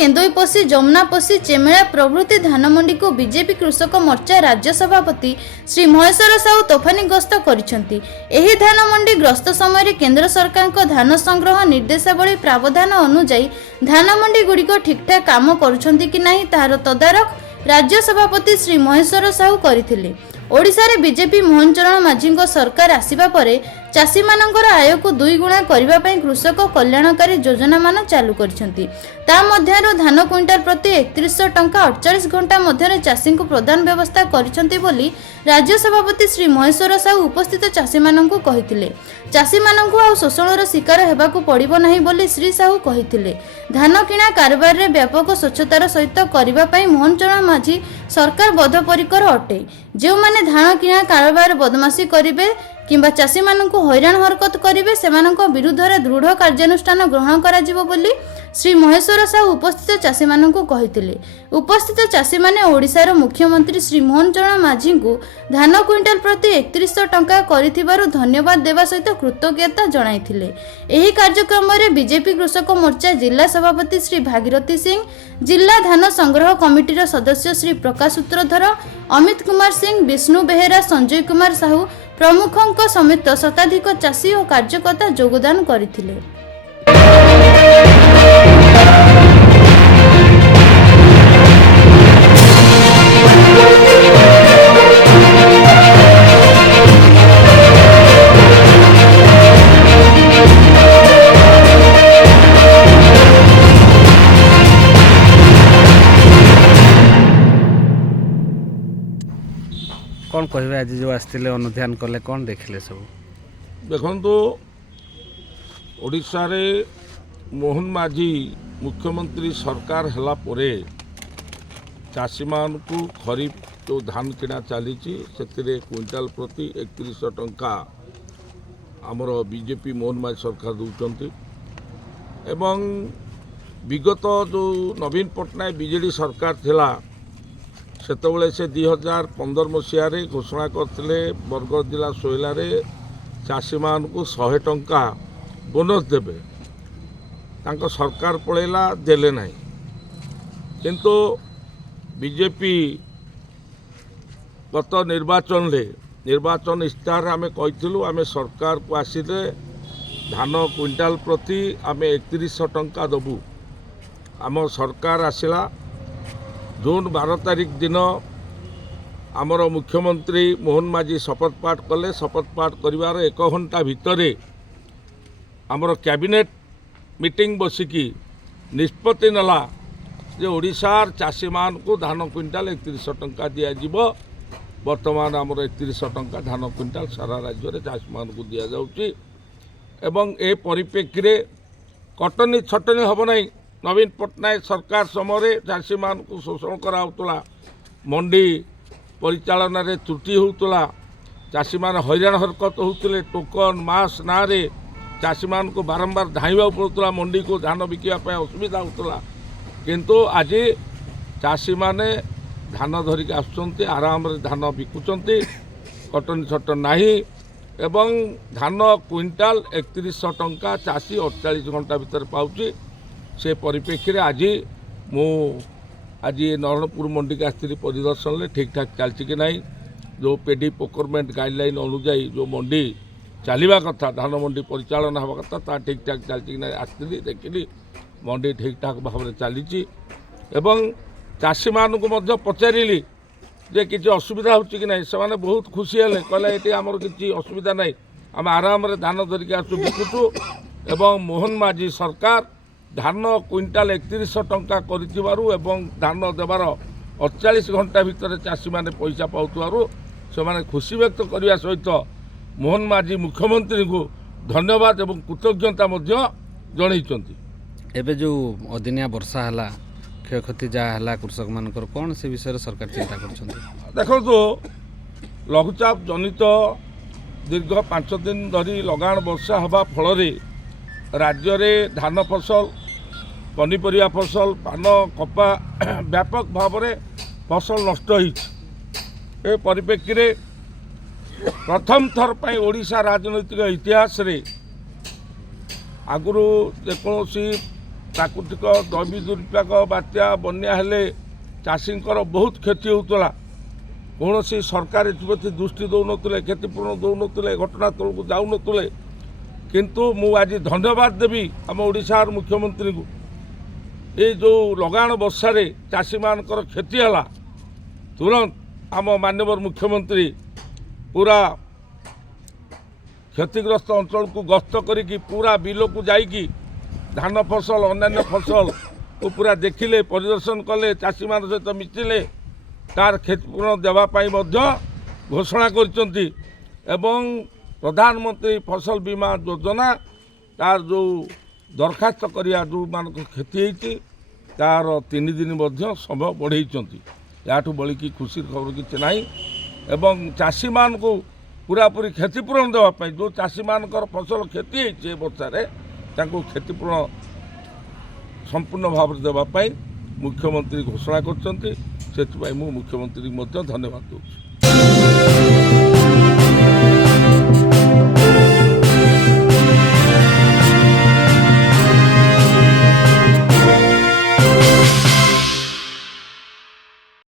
केन्दुईपसी जमुनापसी चेमेला प्रभृति धानमंडी को बीजेपी कृषक मोर्चा राज्य सभापति श्री महेश्वर साहू तोफानी गस्त करिसेंती। एही धानमंडी ग्रस्त समय केंद्र सरकार को धान संग्रह निर्देशावली प्रावधान अनुଯାयी धानमंडी गुड़िक ठीकठाक काम करुछंती कि नहीं तार तदारख राज्य सभापति श्री महेश्वर साहू करथिले। ओडिशा रे बीजेपी मोहन चरण माझी सरकार आसिबा परे चाषी मानकर आय को 2 गुणा करबा पई कृषक कल्याणकारी योजना मान चालू करिसेंती। ता मध्यरो धान क्विंटाल प्रति 3100 टंका 48 घंटा मध्यरे चाषी को प्रदान व्यवस्था करिसेंती बोली राज्य सभापति श्री महेश्वर साहू उपस्थित चाषी माननकु कहिथिले। चाषी माननकु आ शोषणर शिकार हेबाकु पड़िबो नाही बोली श्री साहू कहिथिले। धान किणा कारोबार रे व्यापक स्वच्छतार सहित करबा पई मोहन चरण माझी सरकार बद्धपरिकर अटे। जो माने धान किणा कारोबार बदमाशी करिवे किंबा चाषी माननकु हैरान हरकत करिवे सेमानक विरुद्ध रे दृढ़ कार्यानुष्ठान ग्रहण करा जिवो बोली श्री महेश्वर साहू उपस्थित चाषी माननकु कहिथिले। उपस्थित चाषी माने ओडिशार मुख्यमंत्री श्री मोहन चरण माझी को धान क्विंटाल प्रति 3100 टंका करिथिबारु धन्यवाद देवा सहित कृतज्ञता जणाइथिले। एही कार्यक्रम रे बीजेपी कृषक मोर्चा जिला सभापति श्री भागीरथी सिंह, जिला धान संग्रह कमिटीर सदस्य श्री प्रकाश सूत्रधर, अमित कुमार सिंह, विष्णु बेहेरा, संजय कुमार साहू प्रमुखों समेत शताधिक चाषी और कार्यकर्ता योगदान करथिले। कौन कहे आज जो आसते अनुध्यान कले कौन देखिले सब देखो ओडिशा रे मोहन माझी मुख्यमंत्री सरकार हला परे चाषी मान को खरीफ जो धान किना चली क्विंटाल प्रति 3100 टंका आमर बीजेपी मोहन माझी सरकार दौरान एवं विगत जो नवीन पट्टनायक बीजेडी सरकार थिला सेतबले से 2015 मसीह घोषणा करते बरगड़ जिला सोहला चाषी मान को 100 टंका बोनस देवे तांको सरकार पलैला देले नहीं किंतु बीजेपी गत निर्वाचन इस्तार आम कही आम सरकार को आसिले धान क्विंटाल प्रति आम 3100 टंका दबू। आम सरकार आसला जून 12 तारीख दिन आमर मुख्यमंत्री मोहन माझी शपथ पाठ कले। शपथ पाठ करिवार 1 घंटा भितर आमर कैबिनेट मीटिंग बसिकी निष्पत्ति नला जे ओडिशार चाषी मान को धान क्विंटाल 3100 टंका दिज्व। वर्तमान आमर 3100 टंका धान क्विंटाल सारा राज्य में चाषी मान को दि जाउची एवं ए परिप्रेक्षी रे कटनी छटनी हम नहीं। नवीन पट्टनायक सरकार समय चाषी मान को शोषण कराउतला, मंडी परिचालन रे त्रुटि होउतला, चाषी मान हैरान हरकत होउतले, टोकन मास ना रे चाषी मान को बारंबार धाइबा पड़ुतला, मंडी को धान बिकिया पे असुविधा होउतला। किंतु आज चाषी माने धान धरिक आसुचंती, आराम रे धान बिकुचंती, कटनी छट नाही एवं धान क्विंटाल 3100 टंका चाषी 48 घंटा भीतर पाउची। से परिप्रेक्षी आज आज नरणपुर मंडी के आसती परिदर्शन ठीक ठाक चलती कि नहीं, जो पेडी प्रोक्योरमेंट गाइडलाइन अनुजाई जो मंडी चलवा कथा धान मंडी परिचालन हवा कथा ता ठीक ठाक चलती कि नहीं आसती देखिली मंडी ठीक ठाक भाव में चली एवं चाषी मान को पचारि जे किसी असुविधा हो कि नहीं से बहुत खुशी है कहले ये आमर किसी असुविधा नहीं आम आराम रे धान धरिक आसु बिकुचु एवं मोहन माझी सरकार धान क्विंटाल 3100 टंका करिथिबारु एवं धान देवार 48 घंटा भितर चाषी माने पैसा पाउथबारु से माने खुशी व्यक्त करने सहित मोहन माझी मुख्यमंत्री को धन्यवाद एवं कृतज्ञता जनइचंती। एबे जो अदिनिया वर्षा हला क्षयक्षति जहाँ है कृषक मानकर कौन से विषय सरकार चिंता कर देखो लघुचाप जनित दीर्घ 5 दिन धरी लगाण वर्षा हवा फल राज्य में धान फसल पनीपरिया फसल पान कपा व्यापक भाव में फसल नष्ट हो परिप्रेक्षी रे प्रथम थर पर ओडिशा राजनैतिक इतिहास रे आगुरु जेकोसी ପ୍ରାକୃତିକ ଦୈବୀ ଦୁର୍ବିପାକ ବାତ୍ୟା ବନ୍ୟା ହେଲେ ଚାଷୀଙ୍କର ବହୁତ କ୍ଷତି ହେଉଥିଲା। କୌଣସି ସରକାର ଏଥିପ୍ରତି ଦୃଷ୍ଟି ଦେଉନଥିଲେ, କ୍ଷତିପୂରଣ ଦେଉନଥିଲେ, ଘଟଣାସ୍ଥଳକୁ ଯାଉନଥିଲେ। କିନ୍ତୁ ମୁଁ ଆଜି ଧନ୍ୟବାଦ ଦେବି ଆମ ଓଡ଼ିଶାର ମୁଖ୍ୟମନ୍ତ୍ରୀଙ୍କୁ। ଏଇ ଯେଉଁ ଲଗାଣ ବର୍ଷାରେ ଚାଷୀମାନଙ୍କର କ୍ଷତି ହେଲା, ତୁରନ୍ତ ଆମ ମାନ୍ୟବର ମୁଖ୍ୟମନ୍ତ୍ରୀ ପୁରା କ୍ଷତିଗ୍ରସ୍ତ ଅଞ୍ଚଳକୁ ଗସ୍ତ କରିକି ପୁରା ବିଲକୁ ଯାଇକି ଧାନ ଫସଲ ଅନ୍ୟାନ୍ୟ ଫସଲକୁ ପୁରା ଦେଖିଲେ, ପରିଦର୍ଶନ କଲେ, ଚାଷୀମାନଙ୍କ ସହିତ ମିଶିଲେ, ତାର କ୍ଷତିପୂରଣ ଦେବା ପାଇଁ ମଧ୍ୟ ଘୋଷଣା କରିଛନ୍ତି। ଏବଂ ପ୍ରଧାନମନ୍ତ୍ରୀ ଫସଲ ବୀମା ଯୋଜନା ତାର ଯେଉଁ ଦରଖାସ୍ତ କରିବା ଯେଉଁମାନଙ୍କ କ୍ଷତି ହେଇଛି ତାର 3 ଦିନ ମଧ୍ୟ ସମୟ ବଢ଼େଇଛନ୍ତି। ଏହାଠୁ ବଳିକି ଖୁସିର ଖବର କିଛି ନାହିଁ। ଏବଂ ଚାଷୀମାନଙ୍କୁ ପୁରାପୁରି କ୍ଷତିପୂରଣ ଦେବା ପାଇଁ ଯେଉଁ ଚାଷୀମାନଙ୍କର ଫସଲ କ୍ଷତି ହେଇଛି ଏ ବର୍ଷାରେ ତାଙ୍କୁ କ୍ଷତିପୂରଣ ସମ୍ପୂର୍ଣ୍ଣ ଭାବରେ ଦେବା ପାଇଁ ମୁଖ୍ୟମନ୍ତ୍ରୀ ଘୋଷଣା କରିଛନ୍ତି। ସେଥିପାଇଁ ମୁଁ ମୁଖ୍ୟମନ୍ତ୍ରୀଙ୍କୁ ମଧ୍ୟ ଧନ୍ୟବାଦ ଦେଉଛି।